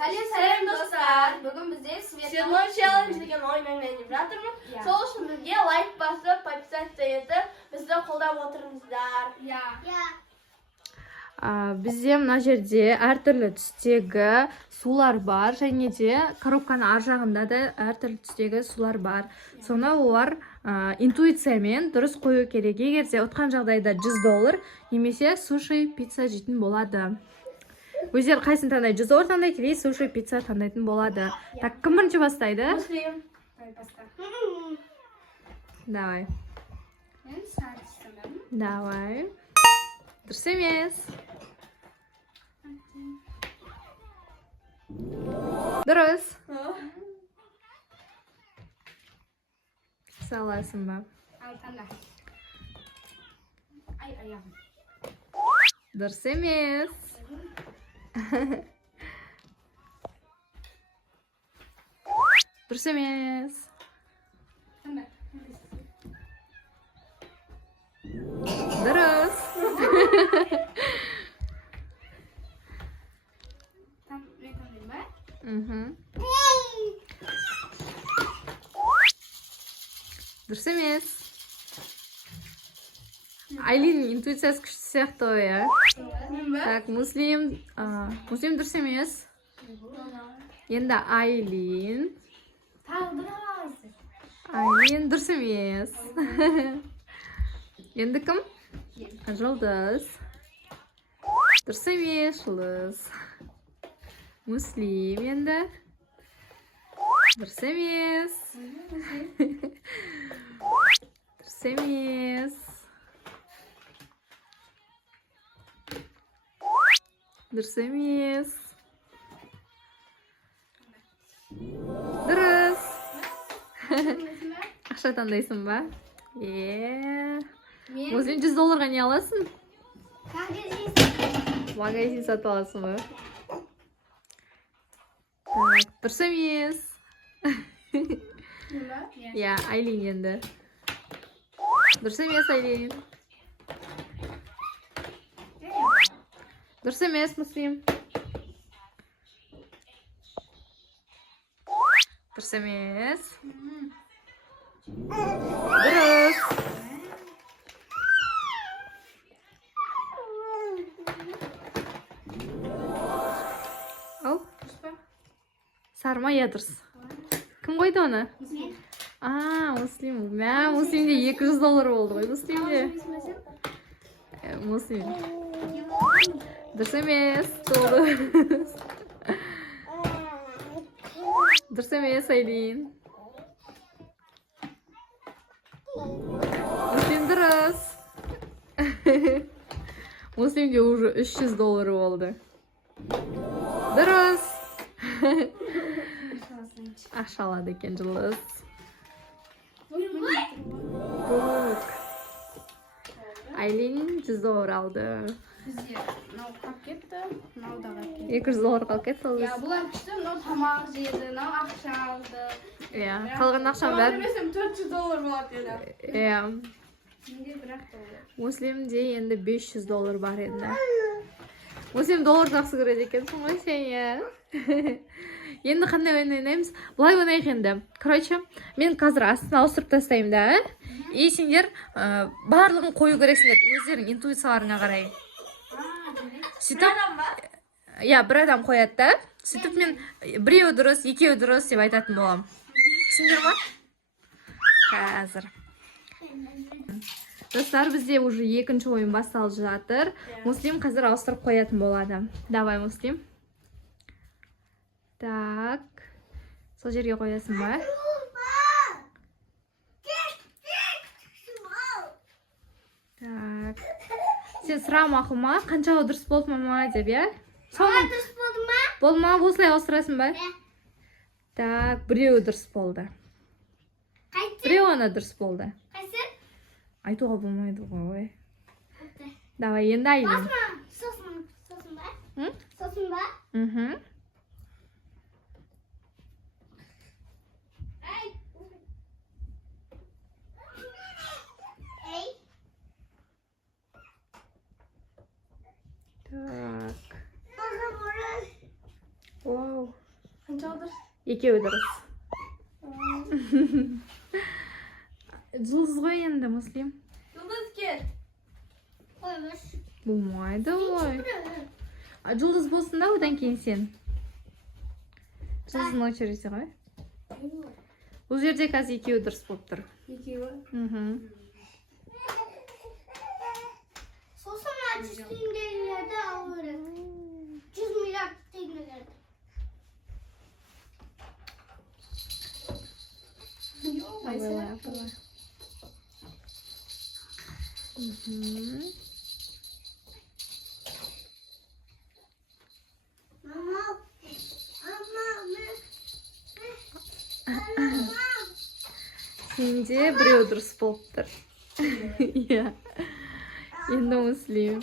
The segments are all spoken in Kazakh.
Selam dostlar. Bugün bizde Svetlana Challenge degan o'yin o'ynayib жатырмыз. Сол үшін bizga like bosib, подписаться etib, bizni qo'llab o'tiringizlar. Бізде мына жерде әртүрлі түстегі сулар бар, және де коробканың ар жағында да әртүрлі түстегі сулар бар. Соны олар интуициямен дұрыс қою керек. Егерде ұтқан жағдайда $100 немесе суши, пицца жейтін болады. Өздері қайсын таңдайды? $100 таңдайды или суши, пицца таңдайтын болады. Так, кім бірінші бастайды? Муслим. Давай. Мен сарыстым. Давай. Дұрыс емес. Дұрыс. Саласың ба? Алтанда. Ай, аяғым. Дұрыс емес. Дұрыс емес. Дұрыс. Дұрыс емес. Айлин интуициясы күшті сияқты ғой, иә? Так, Муслим дұрыс емес. Енді Айлин дұрыс емес. Енді кім? Жұлдыз. Дұрыс емес, Жұлдыз. Муслим енді. Дұрыс емес. Дұрыс емес. Дұрыс емес. Дұрыс. Ақша таңдайсың ба? Муслим $100 не аласың? Магазин сатып аласың ба? Дұрыс емес. Я, Айлин енді. Дұрыс емес, Айлин. Дұрыс емес, Муслим. Дұрыс емес. Дұрыс. Ау? Сарма, я дұрыс. Кім қойды оны? Муслим. Муслимде $200 болды ғой, Муслимде. Муслим. Дұрыс емес. Дұрыс емес, Айлин. Муслим дұрыс. Муслимде уже $300 болды. Дұрыс. Ақша алады екен, Жұлдыз. Айлин $100 алды. Bizde mынау қалып кетті, мынау да қалып кетті. $200 қалып кетті. Бұлар күшті, мынау тамақ жеді, мынау ақша алды. Қалған ақшам бәрі. Білмесем $400 болады еді. Менде бірақ доллар. Муслимде енді $500 бар енді. Муслим доллар жақсы көреді екенсің ғой сен, Енді қандай ойын ойнаймыз? Бұлай ойнайық енді. Короче, мен қазір астына ауыстырып тастаймын да. И сендер барлығын қою керексіңдер, өздерің интуицияларыңа қарай. Сөйтіп, бір адам қояды да. Сөйтіп мен біреу дұрыс, екеу дұрыс деп айтатын болам. Сендер ма? Қазір. Достар, бізде уже екінші ойын басталып жатыр. Муслим қазір ауыстырып қоятын болады. Давай, Муслим. Так. Сол жерге қоясың ба? Так. Сен сұра мақұл ма? Қаншаға дұрыс болды ма деп, иә? Дұрыс болды ма? Болды ма? Осылай ауыстырасың ба? Так, біреу дұрыс болды. Біреу ана дұрыс болды. Қайсы? Айтуға болмайды ғой. Давай, енді Айлин. Сосын ба? Сосын ба? Так. Вау. Қанша отыр? Екеуі дұрыс. Жұлдыз ғой енді, Муслим. Жұлдыз кел. Қоймаш. Болмайды ғой. Жұлдыз болсын да, одан кейін сен. Жұлдыздың очереті ғой. Бұл жерде қазір екеуі дұрыс болып тұр. Екеуі. Сосын 100 теңгелерді алырым. 100 миллиард теңгелерді. Абайлай. Сенде біреу дұрыс болып тұр. Иә. Енді Муслим.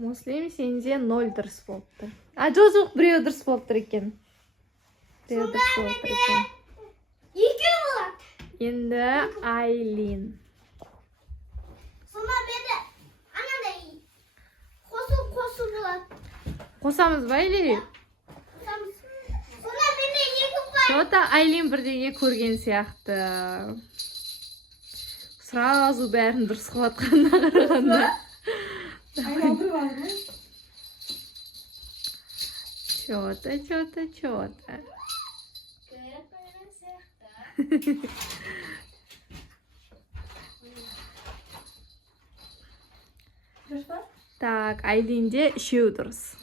Муслим, сенде 0 дұрыс болып тұр. Жоқ, біреу дұрыс болып тұр екен. Біреу дұрыс болып тұр екен. Екеуі болады. Енді Айлин. Сонда беді анандай қосу болады. Қосамыз ба, Айлин? Сонда беді екі қой. Что-то Айлин бірдеңе көрген сияқты. Сразу бәрін дұрыс қылып атқанына қарағанда. Чё-то. Так, Айлинде 3 дұрыс.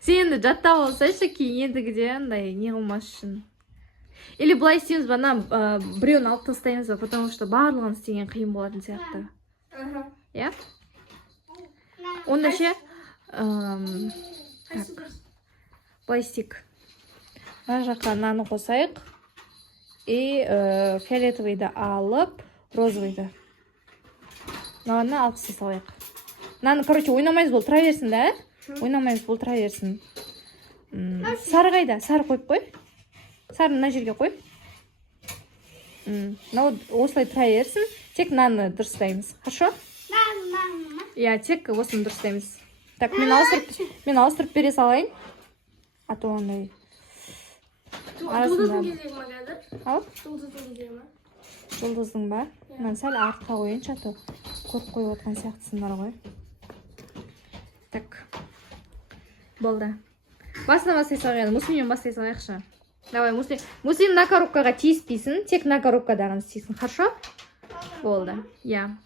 Сен енді жаттап алсайшы, кейін ендігіде андай не қылмас үшін. Или былай істейміз ба, біреуін алып тастаймыз ба, потому что барлығын істеген қиын болатын сияқты. Я? Онда ше, пластик. Мына жаққа наны қосайық. И фиолетовыйды алып, розовыйды. Наны алып салайық. Наны, короче, ойнамайыз бол, тұра берсін, да? Ойнамайыз бол, тұра берсін. Сары қайда? Сары қойып қой. Сары мына жерге қой. Осылай тұра берсін. Тек наны дұрыстаймыз. Хорошо? Я тек осыны дұрыстаймыз. Так, мен ауыстырып бере салайын. А то ондай. Жұлдыздың кезегі ма қазір? Ал? Жұлдыздың кезегі ма? Жұлдыздың ба? Мен сәл артқа қойыншы, а то көріп қойып отқан сияқтысыңдар ғой. Так. Болды. Басына бастай салайық. Муслиммен бастай салайықшы. Давай, Муслим на коробкаға тиіспейсің, тек на коробкадағын істейсің. Хорошо? Болды. Я.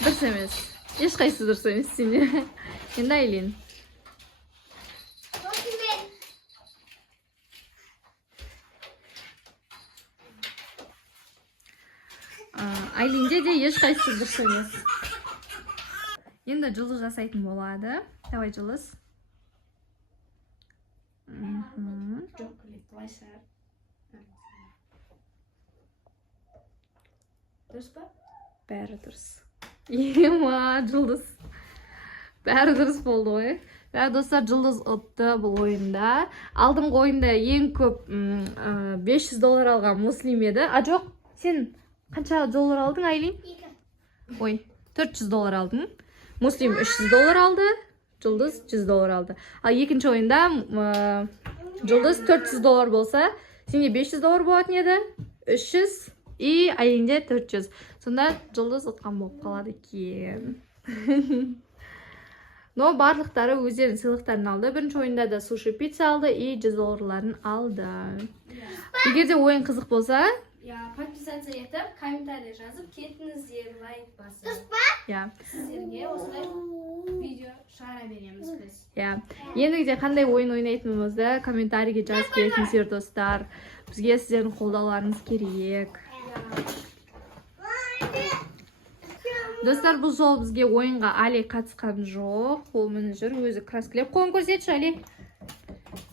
Дұрыс емес. Ешқайсысы дұрыс емес сенде. Енді Айлин. Айлинде де ешқайсысы дұрыс емес. Енді жұлдыз жасайтын болады. Давай жұлдыз. Жоқ, былай шығар. Дұрыс па? Бәрі дұрыс. Ема, жұлдыз. Бәрі дұрыс болды ғой. Достар, жұлдыз ұтты бұл ойында. Алдыңғы ойында ең көп $500 алған Муслим еді. Жоқ, сен қанша доллар алдың, Айлин? 2. Ой, $400 алдың. Муслим $300 алды, жұлдыз $100 алды. Ал екінші ойында жұлдыз $400 болса, сенде $500 болатын еді, 300 и Айлинде 400. Сонда жұлдыз ұтқан болып қалады екен. Но барлықтары өздерінің сыйлықтарын алды. Бірінші ойында да суши пицца алды и $100 алды. Егер де ойын қызық болса, подписаться етіп, комментарий жазып, кетіңіздер, лайк басып. Дұрыс па? Сіздерге осылай видео шығара береміз біз. Ендігіде қандай ойын ойнайтынымызды комментарийге жазып кетіңіздер, достар. Бізге сіздердің қолдауларыңыз керек. Достар, бұл жол бізге ойынға Али қатысқан жоқ. Ол міне жүр, өзі краскілеп. Қолын көрсетші, Али.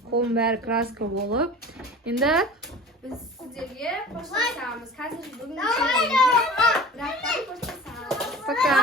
Қолын бәрі краска болып. Енді Biz sizlarga qo'shilamiz. Hozir bugun Пока.